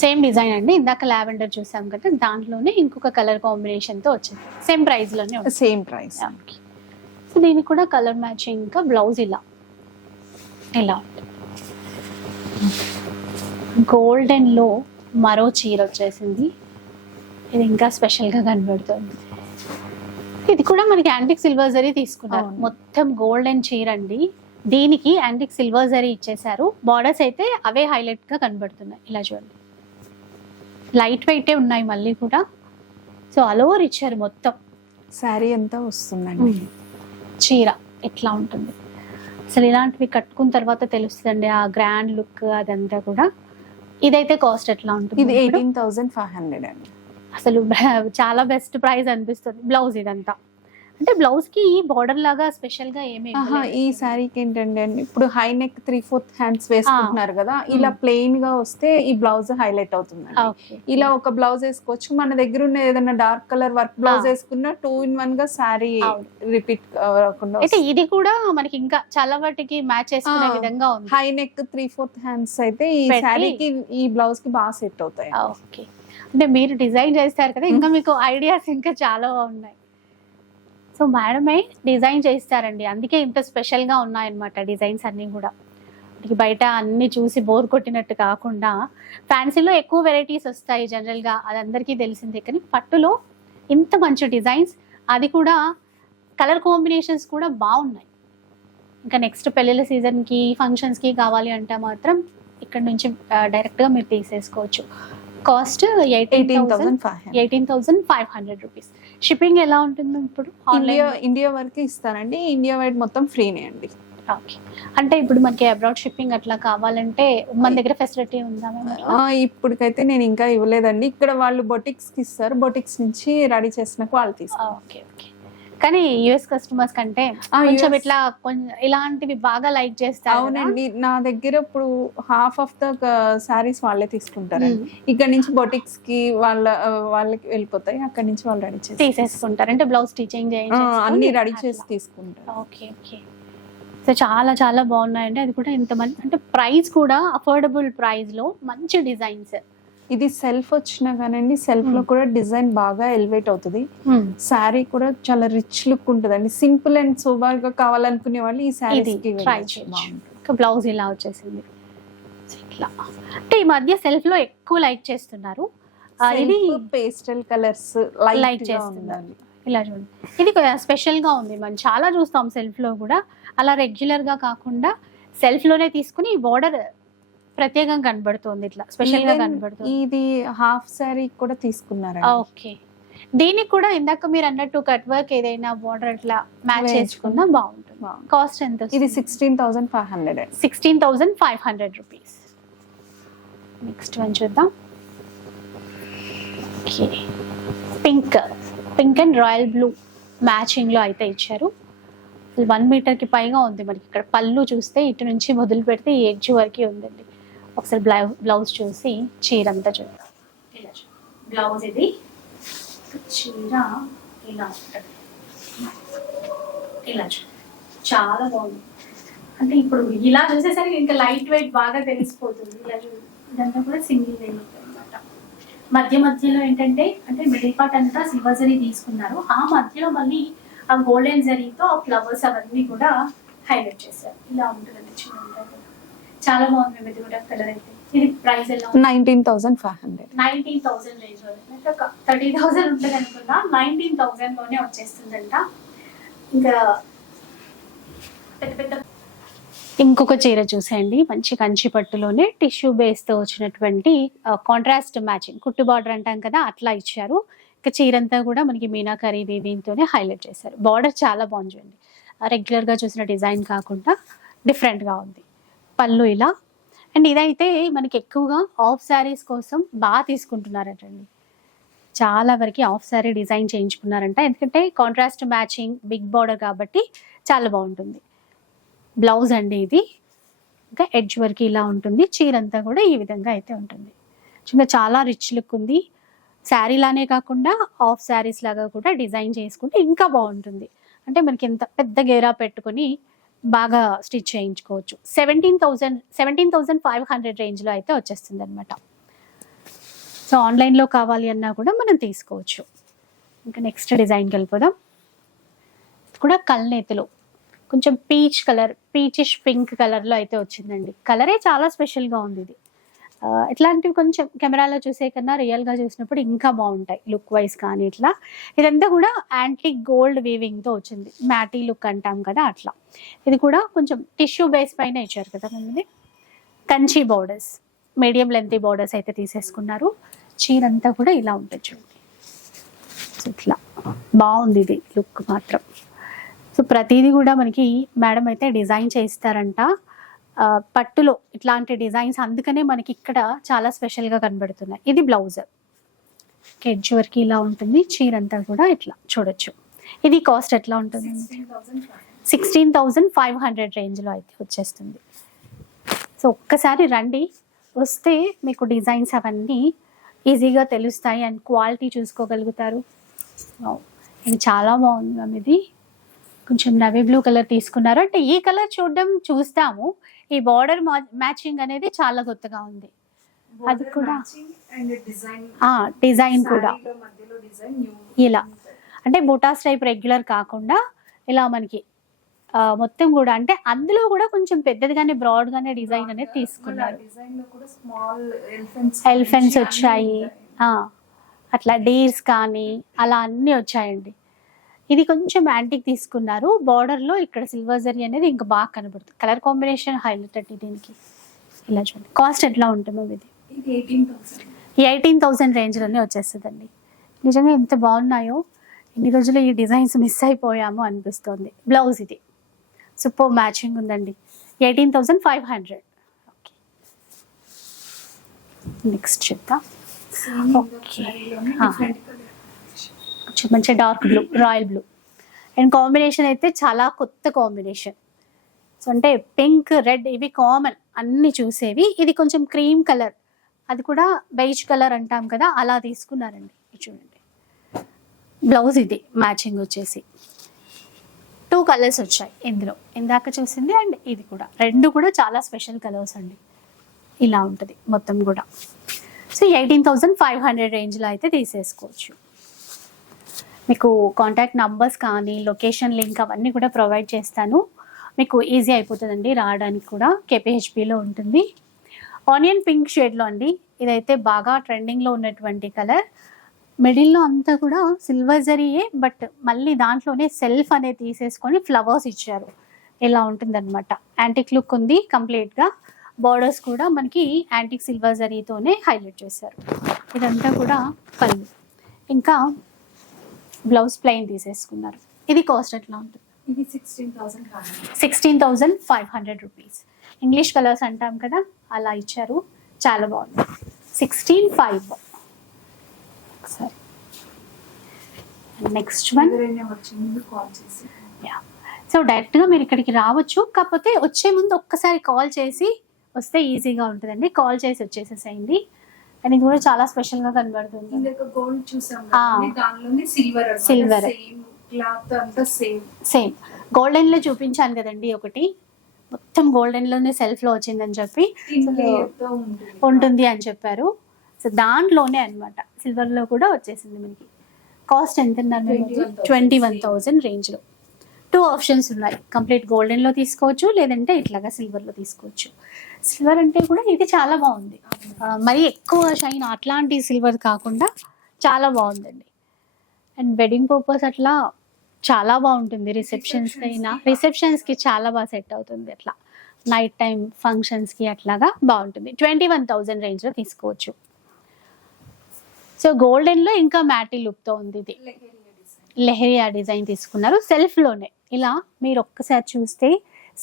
సేమ్ డిజైన్ అండి. ఇందాక లావెండర్ చూసాం కదా దాంట్లోనే ఇంకొక కలర్ కాంబినేషన్తో వచ్చింది. సేమ్ ప్రైస్లోనే వచ్చింది సేమ్ ప్రైస్ సో దీనికి కూడా కలర్ మ్యాచింగ్ ఇంకా బ్లౌజ్ ఇలా. ఇలా. గోల్డెన్లో మరో చీర వచ్చేసింది. ఇది ఇంకా స్పెషల్గా కనబడుతుంది. ఇది కూడా మనకి యాంటిక్ సిల్వర్ జరీ తీసుకున్నారు. మొత్తం గోల్డెన్ చీర అండి. దీనికి యాంటిక్ సిల్వర్ జరీ ఇచ్చేసారు బార్డర్స్ అయితే అవే హైలైట్గా కనబడుతున్నాయి. ఇలా చూడండి. లైట్ వెయిటే ఉన్నాయి మళ్ళీ కూడా. సో అలోవర్ ఇచ్చారు మొత్తం. శారీ అంతా వస్తుందండి. చీర ఎట్లా ఉంటుంది? అసలు ఇలాంటివి కట్టుకున్న తర్వాత తెలుస్తుందండి ఆ గ్రాండ్ లుక్ అదంతా కూడా. ఇదైతే కాస్ట్ ఎట్లా ఉంటుంది ఇది? ఎయిటీన్ థౌసండ్ ఫైవ్ హండ్రెడ్ అండి. అసలు చాలా బెస్ట్ ప్రైస్ అనిపిస్తుంది బ్లౌజ్ ఇదంతా. అంటే బ్లౌజ్కి బార్డర్ లాగా స్పెషల్గా ఏమి ఈ శారీకి ఏంటంటే అండి? ఇప్పుడు high neck three fourth hands వేసుకుంటున్నారు కదా ఇలా ప్లెయిన్గా వస్తే ఈ బ్లౌజ్ హైలైట్ అవుతుంది ఇలా ఒక బ్లౌజ్ వేసుకోవచ్చు. మన దగ్గర ఉన్న ఏదైనా డార్క్ కలర్ వర్క్ బ్లౌజ్. వేసుకున్న టూ ఇన్ వన్గా శారీ. రిపీట్ కాకుండా అయితే ఇది కూడా మనకి ఇంకా చాలా వాటికి మ్యాచ్ చేసుకునే. విధంగా ఉంది. High neck three fourth hands అయితే ఈ శారీకి ఈ బ్లౌజ్కి బాగా సెట్ అవుతాయి ఓకే. అంటే మీరు డిజైన్ చేస్తారు కదా ఇంకా మీకు ఐడియాస్ ఇంకా చాలా ఉన్నాయి. సో మేడమే డిజైన్ చేస్తారండి. అందుకే ఇంత స్పెషల్గా ఉన్నాయన్నమాట డిజైన్స్ అన్నీ కూడా. బయట అన్ని చూసి బోర్ కొట్టినట్టు కాకుండా ఫ్యాన్సీలో ఎక్కువ వెరైటీస్ వస్తాయి జనరల్గా. అది అందరికీ తెలిసిందే. కానీ పట్టులో ఇంత మంచి డిజైన్స్ అది కూడా కలర్ కాంబినేషన్స్ కూడా బాగున్నాయి. ఇంకా నెక్స్ట్ పెళ్ళిళ్ళ సీజన్కి ఫంక్షన్స్కి కావాలి అంటే మాత్రం ఇక్కడ నుంచి డైరెక్ట్గా మీరు తీసేసుకోవచ్చు. Cost eighteen eighteen thousand five hundred eighteen thousand five hundred rupees. Shipping ఎలా ఉంటుంది ఇప్పుడు? ఇండియా ఇండియా వరకు ఇస్తానండి ఇండియా వైడ్ మొత్తం ఫ్రీనే అండి. ఓకే అంటే ఇప్పుడు మనకి అబ్రాడ్ షిప్పింగ్ అట్లా కావాలంటే మన దగ్గర ఫెసిలిటీ ఉందా ఇప్పటికైతే నేను ఇంకా ఇవ్వలేదండి. ఇక్కడ వాళ్ళు బొటిక్స్కి ఇస్తారు. బొటిక్స్ నుంచి రెడీ చేసినాక వాళ్ళు తీసుకుంటారు. ఓకే ఓకే కానీ యుఎస్ కస్టమర్స్ కంటే కొంచెం ఇట్లా కొంచెం ఇలాంటివి బాగా లైక్ చేస్తారు? అవునండి. నా దగ్గర ఇప్పుడు హాఫ్ ఆఫ్ ద సారీస్ వాళ్ళే తీసుకుంటారండి. మ్మ్. ఇక్కడ నుంచి బొటిక్స్కి వాళ్ళ వాళ్ళకి వెళ్ళిపోతాయి. అక్కడ నుంచి వాళ్ళు రెడీ చేసి తీసేసుకుంటారు. అంటే బ్లౌజ్ స్టిచింగ్ అన్ని రెడీ చేసి తీసుకుంటారు. Okay okay. సో చాలా చాలా బాగున్నాయండి. అది కూడా ఇంత మంచి అంటే ప్రైస్ కూడా అఫోర్డబుల్ ప్రైస్లో మంచి డిజైన్స్. ఇది సెల్ఫ్ వచ్చినా కానండి సెల్ఫ్లో మ్మ్. కూడా డిజైన్ బాగా ఎలివేట్ అవుతుంది. శారీ కూడా చాలా రిచ్ లుక్ ఉంటుందండి. సింపుల్ అండ్ సూపర్గా కావాలనుకునే వాళ్ళు ఈ. ఇంకా బ్లౌజ్ ఇలా వచ్చేసింది. ఇట్లా. అంటే ఈ మధ్య సెల్ఫ్లో ఎక్కువ లైక్ చేస్తున్నారు. ఇది పేస్టల్ కలర్స్ చేస్తున్నారు. చేస్తున్నారు ఇలా చూడండి. ఇది స్పెషల్గా ఉంది. మనం చాలా చూస్తాం సెల్ఫ్లో కూడా. అలా రెగ్యులర్గా కాకుండా సెల్ఫ్లోనే తీసుకుని బార్డర్ ప్రత్యేకంగా కనబడుతుంది ఇట్లా స్పెషల్గా కనబడుతుంది. ఇది హాఫ్ శారీ కూడా తీసుకున్నారండి. ఓకే దీనికి కూడా ఇందాక మీరు అన్నట్టు కట్ వర్క్ ఏదైనా బార్డర్ అట్లా మ్యాచ్. చేసుకున్నా బాగుంటుంది. కాస్ట్ ఎంత ఇది sixteen thousand five hundred sixteen thousand five hundred rupees next one చూద్దాం. Okay pink pink and royal blue మ్యాచింగ్లో అయితే ఇచ్చారు. వన్ మీటర్కి పైగా ఉంది మనకి ఇక్కడ. పళ్ళు చూస్తే ఇటు నుంచి మొదలు పెడితే ఈ ఎడ్జ్ వరకే ఉందండి. ఒకసారి బ్లౌ బ్లౌజ్ చూసి చీర అంతా చూద్దాం బ్లౌజ్ ఇది. చీర ఇలా ఉంటుంది. ఇలా చాలా బాగుంది. అంటే ఇప్పుడు ఇలా చూసేసరికి ఇంకా లైట్ వెయిట్ బాగా తెలిసిపోతుంది. ఇలా ఇదంతా కూడా సింగిల్ వెయిట్ అనమాట మధ్య మధ్యలో ఏంటంటే అంటే మిడిల్ పార్ట్ అంతా సిల్వర్ జరీ తీసుకున్నారు. ఆ మధ్యలో మళ్ళీ ఆ గోల్డెన్ జరీతో ఆ ఫ్లవర్స్ అవన్నీ కూడా హైలైట్ చేశారు. ఇలా ఉంటుందండి. చిన్న చాలా బాగుంది మేము ఇది కూడా కలర్ అయితే. ఇది ప్రైస్ ఎలా nineteen thousand five hundred. Nineteen thousand range అంటే ఒక థర్టీ థౌసండ్ ఉంటుంది అనుకున్నా నైన్టీన్ థౌసండ్లోనే వచ్చేస్తుందంట. ఇంకా పెద్ద పెద్ద ఇంకొక చీర చూసేయండి. మంచి కంచి పట్టులోనే టిష్యూ బేస్తో వచ్చినటువంటి కాంట్రాస్ట్ మ్యాచింగ్ కుట్టు బార్డర్ అంటాం కదా అట్లా ఇచ్చారు. ఇంకా చీర అంతా కూడా మనకి మీనాకరీ దీంతోనే హైలైట్ చేశారు. బార్డర్ చాలా బాగుంది చూడండి. రెగ్యులర్గా చూసిన డిజైన్ కాకుండా డిఫరెంట్గా ఉంది. పళ్ళు ఇలా. అండ్ ఇదైతే మనకి ఎక్కువగా ఆఫ్ శారీస్ కోసం బాగా తీసుకుంటున్నారటండి. చాలా వరకు ఆఫ్ శారీ డిజైన్ చేయించుకున్నారంట. ఎందుకంటే కాంట్రాస్ట్ మ్యాచింగ్ బిగ్ బార్డర్ కాబట్టి చాలా బాగుంటుంది. బ్లౌజ్ అండి ఇది. ఇంకా ఎడ్జ్ వరకు ఇలా ఉంటుంది. చీర అంతా కూడా ఈ విధంగా అయితే ఉంటుంది. ఇంకా చాలా రిచ్ లుక్ ఉంది. శారీ లానే కాకుండా ఆఫ్ శారీస్ లాగా కూడా డిజైన్ చేసుకుంటే ఇంకా బాగుంటుంది. అంటే మనకి ఎంత పెద్ద గేరా పెట్టుకొని బాగా స్టిచ్ చేయించుకోవచ్చు. Seventeen thousand seventeen thousand five hundred రేంజ్లో అయితే వచ్చేస్తుంది అనమాట సో ఆన్లైన్లో కావాలి అన్నా కూడా మనం తీసుకోవచ్చు. ఇంకా నెక్స్ట్ డిజైన్కి వెళ్ళిపోదాం. కూడా కల్నేతలో కొంచెం పీచ్ కలర్ పీచిష్ పింక్ కలర్లో అయితే వచ్చిందండి. కలరే చాలా స్పెషల్గా ఉంది ఇది. ఇట్లాంటివి కొంచెం కెమెరాలో చూసే కన్నా రియల్గా చూసినప్పుడు ఇంకా బాగుంటాయి లుక్ వైజ్ కానీ ఇట్లా. ఇదంతా కూడా యాంటీ గోల్డ్ వీవింగ్తో వచ్చింది. మ్యాటీ లుక్ అంటాం కదా అట్లా. ఇది కూడా కొంచెం టిష్యూ బేస్ పైన ఇచ్చారు కదా మమ్మల్ని. Kanchi borders medium length borders అయితే తీసేసుకున్నారు. చీర అంతా కూడా ఇలా ఉంటుంది చూడండి. ఇట్లా. బాగుంది ఇది లుక్ మాత్రం. సో ప్రతిదీ కూడా మనకి మేడం అయితే డిజైన్ చేయిస్తారంట. పట్టులో ఇట్లాంటి డిజైన్స్ అందుకనే మనకి ఇక్కడ చాలా స్పెషల్గా కనబడుతున్నాయి. ఇది బ్లౌజ్ ఎడ్జ్ వరకు ఇలా ఉంటుంది. చీర అంతా కూడా ఇట్లా చూడొచ్చు. ఇది కాస్ట్ ఎట్లా ఉంటుంది? సిక్స్టీన్ థౌజండ్ ఫైవ్ హండ్రెడ్ రేంజ్లో అయితే వచ్చేస్తుంది. సో ఒక్కసారి రండి. వస్తే మీకు డిజైన్స్ అవన్నీ ఈజీగా తెలుస్తాయి అండ్ క్వాలిటీ చూసుకోగలుగుతారు. ఇది చాలా బాగుంది మ్యామ్ ఇది. కొంచెం నవీ బ్లూ కలర్ తీసుకున్నారు? అంటే ఈ కలర్ చూడడం చూస్తాము. ఈ బార్డర్ మ్యాచింగ్ అనేది చాలా కొత్తగా ఉంది. అది కూడా డిజైన్ కూడా. ఇలా. అంటే బుటాస్ టైప్ రెగ్యులర్ కాకుండా ఇలా మనకి మొత్తం కూడా అంటే అందులో కూడా కొంచెం పెద్దదిగానే బ్రాడ్ గానే డిజైన్ అనేది తీసుకున్నారు. ఎలిఫెంట్స్ వచ్చాయి. అట్లా డీర్స్ కానీ అలా అన్నీ వచ్చాయండి. ఇది కొంచెం యాంటిక్ తీసుకున్నారు. Border లో ఇక్కడ సిల్వర్ జరీ అనేది ఇంకా బాగా కనబడుతుంది. కలర్ కాంబినేషన్ హైలైట్ అండి దీనికి. ఇలా చూడండి. కాస్ట్ ఎట్లా ఉంటుంది ఇది? ఇది ఎయిటీన్ థౌసండ్ రేంజ్లోనే వచ్చేస్తుందండి. నిజంగా ఎంత బాగున్నాయో. ఇన్ని రోజులు ఈ డిజైన్స్ మిస్ అయిపోయాము అనిపిస్తుంది. బ్లౌజ్ ఇది. సూపర్ మ్యాచింగ్ ఉందండి. Eighteen thousand five hundred okay next చెప్తా. Okay. చూడొచ్చు మంచి dark blue royal blue and combination అయితే చాలా కొత్త కాంబినేషన్ సో అంటే పింక్ రెడ్ ఇవి కామన్ అన్ని చూసేవి. ఇది కొంచెం క్రీమ్ కలర్ అది కూడా బెయిజ్ కలర్ అంటాం కదా అలా తీసుకున్నారండి. చూడండి. బ్లౌజ్ ఇది మ్యాచింగ్ వచ్చేసి. టూ కలర్స్ వచ్చాయి ఇందులో. ఇందాక చూసింది అండ్ ఇది కూడా. రెండు కూడా చాలా స్పెషల్ కలర్స్ అండి. ఇలా ఉంటుంది మొత్తం కూడా. So eighteen thousand five hundred రేంజ్లో అయితే తీసేసుకోవచ్చు. మీకు కాంటాక్ట్ నంబర్స్ కానీ లొకేషన్ లింక్ అవన్నీ కూడా ప్రొవైడ్ చేస్తాను. మీకు ఈజీ అయిపోతుందండి రావడానికి కూడా. కేపీహెచ్పిలో ఉంటుంది. ఆనియన్ పింక్ షేడ్లో అండి. ఇదైతే బాగా ట్రెండింగ్లో ఉన్నటువంటి కలర్ మిడిల్లో అంతా కూడా సిల్వర్ జరీయే బట్ మళ్ళీ దాంట్లోనే సెల్ఫ్ అనేది తీసేసుకొని ఫ్లవర్స్ ఇచ్చారు. ఇలా ఉంటుందన్నమాట. యాంటిక్ లుక్ ఉంది కంప్లీట్గా బార్డర్స్ కూడా మనకి యాంటిక్ సిల్వర్ జరీతోనే హైలైట్ చేశారు. ఇదంతా కూడా పళ్ళు. ఇంకా బ్లౌజ్ ప్లెయిన్ తీసేసుకున్నారు. ఇది కాస్ట్ ఎట్లా ఉంటుంది? ఇది sixteen thousand thousand five hundred rupees English colours అంటాం కదా అలా ఇచ్చారు. చాలా బాగుంది. సిక్స్టీన్ ఫైవ్ సరే నెక్స్ట్ వన్ సో డైరెక్ట్గా మీరు ఇక్కడికి రావచ్చు. కాకపోతే వచ్చే ముందు ఒక్కసారి కాల్ చేసి వస్తే ఈజీగా ఉంటుందండి. కాల్ చేసి వచ్చేసేసేయండి. అండ్ ఇది కూడా చాలా కనబడుతుంది. గోల్డ్ చూసాం ఆ. కదండి, దానిలోనే సిల్వర్. సేమ్ సేమ్ సేమ్ గోల్డెన్లో చూపించాను కదండి ఒకటి. మొత్తం గోల్డెన్లోనే సెల్ఫ్లో వచ్చిందని చెప్పి. థిన్ లేయర్తో ఉంటుంది. అని చెప్పారు. సో దాంట్లోనే అనమాట సిల్వర్లో కూడా వచ్చేసింది మనకి. కాస్ట్ ఎంత 21,000 ట్వంటీ వన్ థౌజండ్ రేంజ్లో టూ ఆప్షన్స్ ఉన్నాయి. కంప్లీట్ గోల్డెన్లో తీసుకోవచ్చు లేదంటే ఇట్లాగా సిల్వర్లో తీసుకోవచ్చు. సిల్వర్ అంటే కూడా ఇది చాలా బాగుంది. మరీ ఎక్కువ షైన్ అట్లాంటి సిల్వర్ కాకుండా చాలా బాగుందండి. అండ్ వెడ్డింగ్ పర్పస్ అట్లా చాలా బాగుంటుంది రిసెప్షన్స్కి అయినా రిసెప్షన్స్కి చాలా బాగా సెట్ అవుతుంది అట్లా. నైట్ టైం ఫంక్షన్స్కి అట్లాగా బాగుంటుంది. ట్వంటీ వన్ థౌజండ్ రేంజ్లో తీసుకోవచ్చు. సో గోల్డెన్లో ఇంకా మ్యాటీ లుక్తో ఉంది ఇది. లెహరియా డిజైన్. తీసుకున్నారు. సెల్ఫ్లోనే ఇలా మీరు ఒక్కసారి చూస్తే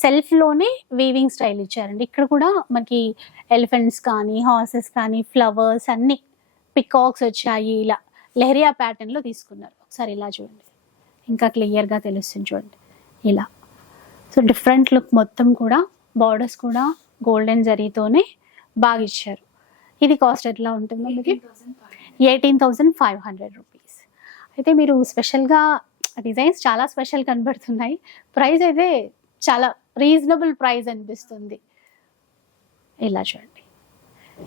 సెల్ఫ్లోనే వీవింగ్ స్టైల్ ఇచ్చారండి. ఇక్కడ కూడా మనకి ఎలిఫెంట్స్ కానీ హార్సెస్ కానీ ఫ్లవర్స్ అన్నీ పికాక్స్ వచ్చాయి. ఇలా లెహరియా ప్యాటర్న్లో తీసుకున్నారు. ఒకసారి ఇలా చూడండి. ఇంకా క్లియర్గా తెలుస్తుంది చూడండి. ఇలా. సో డిఫరెంట్ లుక్ మొత్తం కూడా బార్డర్స్ కూడా గోల్డెన్ జరీతోనే బాగా ఇచ్చారు. ఇది కాస్ట్ ఎట్లా ఉంటుందో మీకు eighteen thousand five hundred rupees అయితే మీరు స్పెషల్గా డిజైన్స్ చాలా స్పెషల్ కనబడుతున్నాయి. ప్రైస్ అయితే చాలా రీజనబుల్ ప్రైస్ అనిపిస్తుంది. ఇలా చూడండి.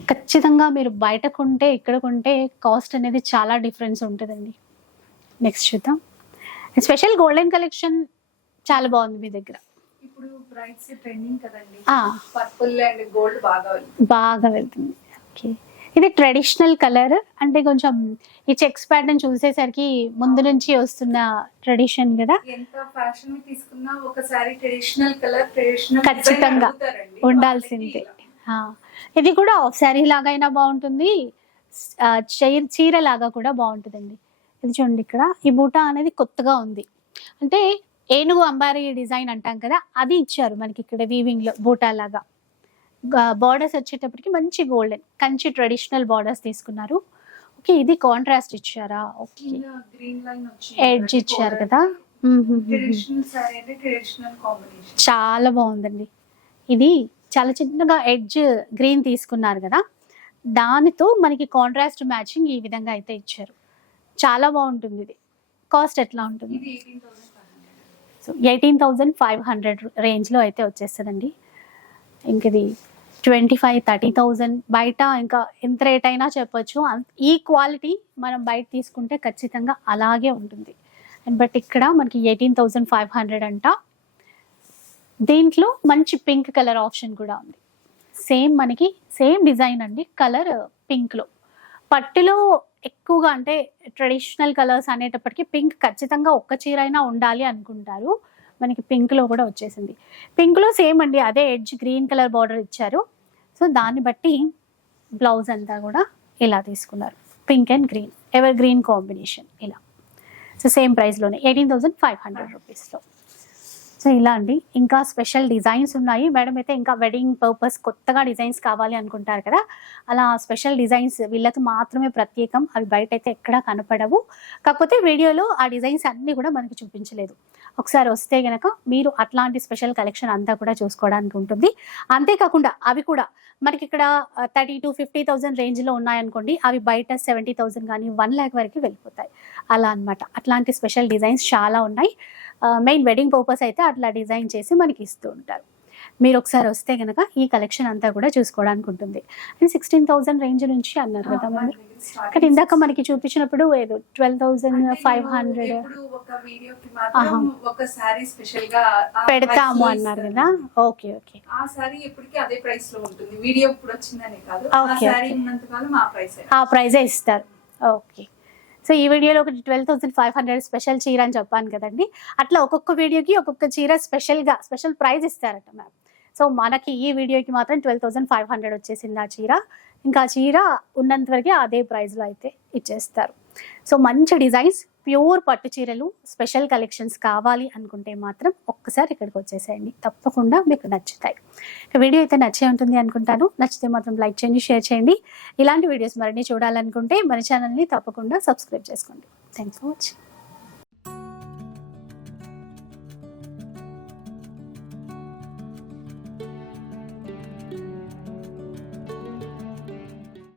ఖచ్చితంగా మీరు బయట కొంటే ఇక్కడ కొంటే కాస్ట్ అనేది చాలా డిఫరెన్స్ ఉంటుందండి. నెక్స్ట్ చూద్దాం. స్పెషల్ గోల్డెన్ కలెక్షన్ చాలా బాగుంది మీ దగ్గర. ఇప్పుడు బ్రైట్స్ ట్రెండింగ్ కదండి. ఆ, పర్పుల్ అండ్ గోల్డ్ బాగా బాగా వెళ్తుంది. ఓకే. ఇది ట్రెడిషనల్ కలర్ అంటే కొంచెం ఈ చెక్స్ ప్యాటర్న్ చూసేసరికి ముందు నుంచి వస్తున్న ట్రెడిషన్ కదా. ఎంత ఫ్యాషన్ తీసుకున్నా ఒకసారి ట్రెడిషనల్ కలర్ ట్రెడిషనల్ ఖచ్చితంగా ఉండాల్సిందే. ఇది కూడా ఆఫ్ శారీ లాగైనా బాగుంటుంది. ఆ, చైర్ చీర లాగా కూడా బాగుంటుందండి. ఇది చూడండి ఇక్కడ. ఈ బూటా అనేది కొత్తగా ఉంది. అంటే ఏనుగు అంబారీ డిజైన్ అంటాం కదా అది ఇచ్చారు మనకి ఇక్కడ వీవింగ్లో బూటా లాగా. బార్డర్స్ వచ్చేటప్పటికి మంచి గోల్డెన్ కంచి ట్రెడిషనల్ బార్డర్స్ తీసుకున్నారు. ఓకే ఇది కాంట్రాస్ట్ ఇచ్చారా? ఓకే ఎడ్జ్ ఇచ్చారు కదా? ట్రెడిషనల్ కాంబినేషన్ చాలా బాగుందండి. ఇది చాలా చిన్నగా ఎడ్జ్ గ్రీన్ తీసుకున్నారు కదా? దానితో మనకి కాంట్రాస్ట్ మ్యాచింగ్ ఈ విధంగా అయితే ఇచ్చారు. చాలా బాగుంటుంది ఇది. కాస్ట్ ఎట్లా ఉంటుంది? So eighteen thousand five hundred రేంజ్లో అయితే వచ్చేస్తుందండి. ఇంక ఇది ట్వంటీ ఫైవ్ థర్టీ థౌజండ్ బయట ఇంకా ఎంత రేట్ అయినా చెప్పొచ్చు. అం- ఈ క్వాలిటీ మనం బయట తీసుకుంటే ఖచ్చితంగా అలాగే ఉంటుంది. అండ్ బట్ ఇక్కడ మనకి ఎయిటీన్ థౌజండ్ ఫైవ్ హండ్రెడ్ అంట. దీంట్లో మంచి పింక్ కలర్ ఆప్షన్ కూడా ఉంది. సేమ్ మనకి సేమ్ డిజైన్ అండి కలర్ పింక్లో. పట్టులో ఎక్కువగా అంటే ట్రెడిషనల్ కలర్స్ అనేటప్పటికీ పింక్ ఖచ్చితంగా ఒక్క చీర అయినా ఉండాలి అనుకుంటారు. మనకి పింక్లో కూడా వచ్చేసింది. పింక్లో సేమ్ అండి అదే ఎడ్జ్ గ్రీన్ కలర్ బార్డర్ ఇచ్చారు. సో దాన్ని బట్టి బ్లౌజ్ అంతా కూడా ఇలా తీసుకున్నారు. Pink and green evergreen combination ఇలా. సో సేమ్ ప్రైస్లోనే ఎయిటీన్ థౌజండ్ ఫైవ్ హండ్రెడ్ రూపీస్లో సో ఇలా అండి. ఇంకా స్పెషల్ డిజైన్స్ ఉన్నాయి. మేడం అయితే ఇంకా వెడ్డింగ్ పర్పస్ కొత్తగా డిజైన్స్ కావాలి అనుకుంటారు కదా. అలా స్పెషల్ డిజైన్స్ వీళ్ళకి మాత్రమే ప్రత్యేకం. అవి బయట అయితే ఎక్కడా కనపడవు. కాకపోతే వీడియోలో ఆ డిజైన్స్ అన్నీ కూడా మనకి చూపించలేదు. ఒకసారి వస్తే గనక మీరు అట్లాంటి స్పెషల్ కలెక్షన్ అంతా కూడా చూసుకోవడానికి ఉంటుంది. అంతేకాకుండా అవి కూడా మనకి ఇక్కడ థర్టీ టు ఫిఫ్టీ థౌసండ్ రేంజ్లో ఉన్నాయనుకోండి అవి బయట సెవెంటీ థౌసండ్ కానీ వన్ ల్యాక్ వరకు వెళ్ళిపోతాయి. అలా అన్నమాట. అట్లాంటి స్పెషల్ డిజైన్స్ చాలా ఉన్నాయి. మెయిన్ వెడ్డింగ్ పర్పస్ అయితే అట్లా డిజైన్ చేసి మనకి ఇస్తూ ఉంటారు. మీరు ఒకసారి వస్తే కనుక ఈ కలెక్షన్ అంతా కూడా చూసుకోవడానికి ఉంటుంది. అండ్ సిక్స్టీన్ థౌసండ్ రేంజ్ నుంచి అన్నారు కదా మీరు. కానీ ఇందాక మనకి చూపించినప్పుడు ఏదో ట్వెల్వ్ థౌసండ్ ఫైవ్ హండ్రెడ్ పెడతాము అన్నారు. కదా. Okay okay. ఆ ప్రైజే ఇస్తారు. ఓకే. సో ఈ వీడియోలో ఒకటి twelve thousand five hundred special చీర అని చెప్పాను కదండి. అట్లా ఒక్కొక్క వీడియోకి ఒక్కొక్క చీర స్పెషల్గా స్పెషల్ ప్రైజ్ ఇస్తారట మ్యామ్. సో మనకి ఈ వీడియోకి మాత్రం ట్వెల్వ్ థౌసండ్ ఫైవ్ హండ్రెడ్ వచ్చేసింది ఆ చీర. ఇంకా చీర ఉన్నంత వరకే అదే ప్రైస్లో అయితే ఇచ్చేస్తారు. సో మంచి డిజైన్స్ ప్యూర్ పట్టు చీరలు స్పెషల్ కలెక్షన్స్ కావాలి అనుకుంటే మాత్రం ఒక్కసారి ఇక్కడికి వచ్చేసేయండి. తప్పకుండా మీకు నచ్చుతాయి. వీడియో అయితే నచ్చే ఉంటుంది అనుకుంటాను. నచ్చితే మాత్రం లైక్ చేయండి షేర్ చేయండి. ఇలాంటి వీడియోస్ మరిన్ని చూడాలనుకుంటే మన ఛానల్ని తప్పకుండా సబ్స్క్రైబ్ చేసుకోండి. Thanks for watching